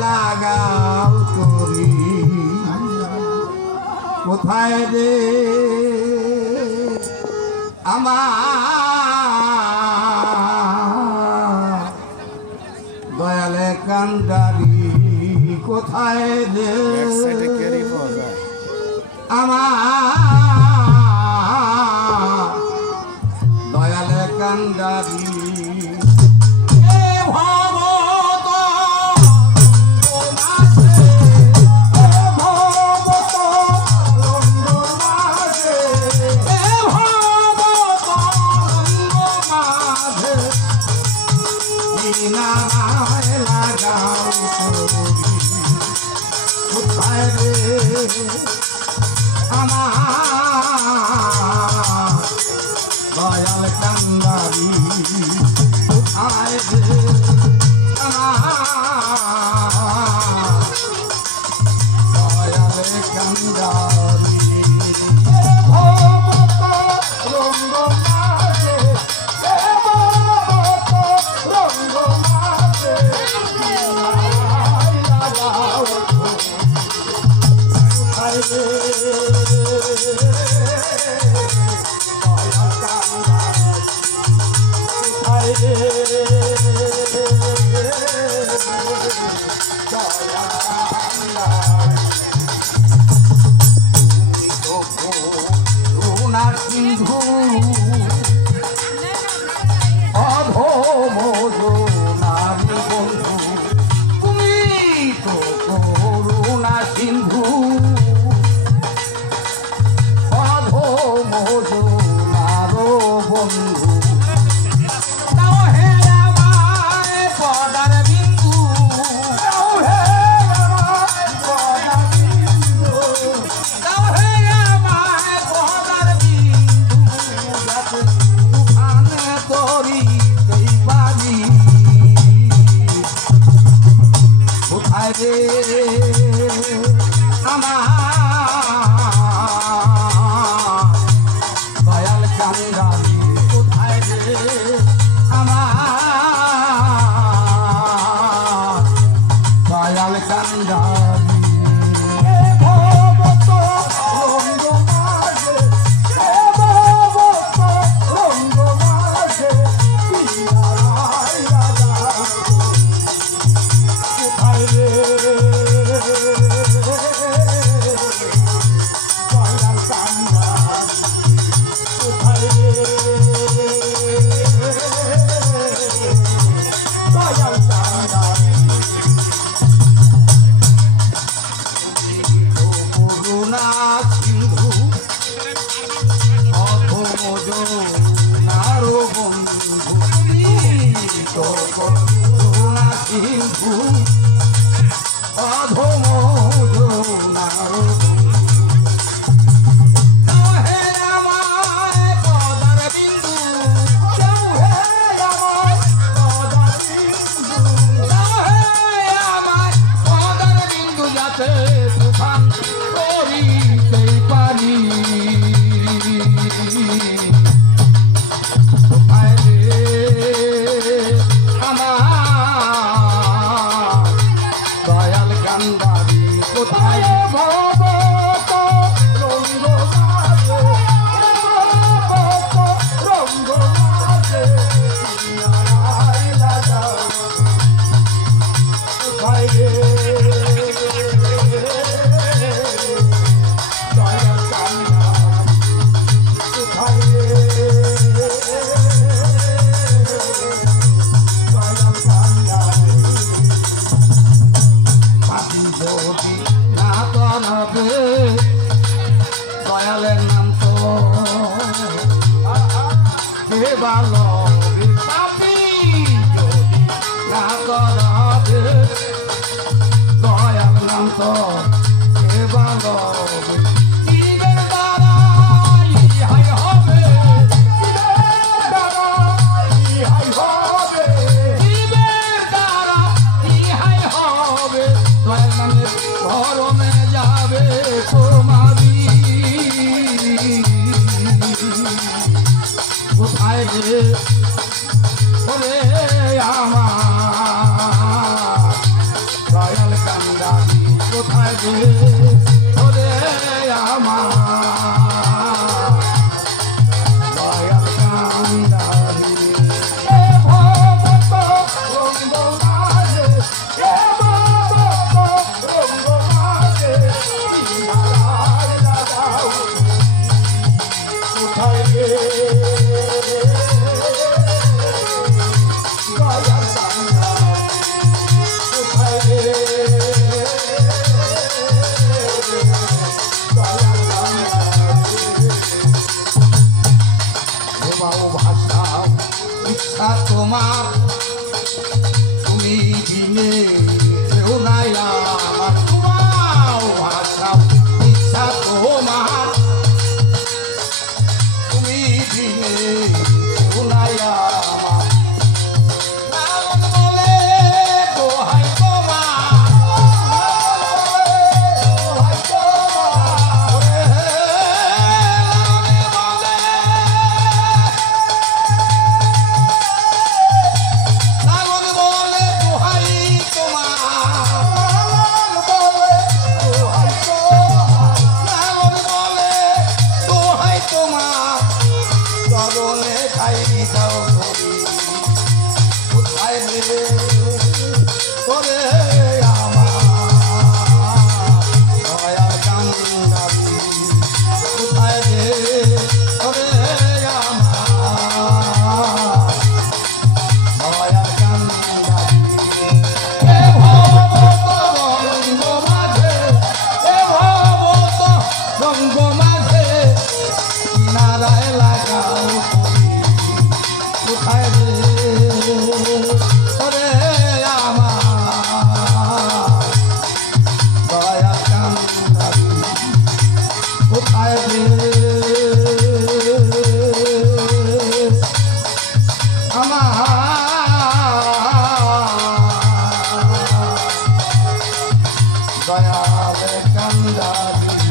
লাগাও তোরি কোথায় রে আমার দয়ালে কান্ডারি কোথায় রে আমার দয়ালে কান্ডারি দয়াল কান্ডারি কোথায় রে দয়াল কান্ডারি সিন্ধু অধম নারী বন্ধু তুমি তো করুণা সিন্ধু অধম নার বন্ধু দয়াল কান্ডারি কোথায় রে আমার দয়াল কান্ডারি অধম নার তুফান করিতে পারি দয়ালের নাম তো ভালো পাপি না করবে দয়াল নাম তো ভালো কোথায় রে ওরে আমার দয়াল কান্দারি কোথায় যে ওরে আমার দয়াল কান্দারি এ ভবত রঙ্গ মাঝে এ ভবত রঙ্গ মাঝে নারায় দাদাও কোথায় যে দয়াল কান্দারি কোথায় যে ভাষা ইচ্ছা তোমার তুমি দিনে কেউ নাই আমার তোমার ভাষা ইচ্ছা তোমার তুমি দিনে কেউ নাই আমার নাম বলে দোহাই তোমার দোহাই তোমার দয়াল কান্দারি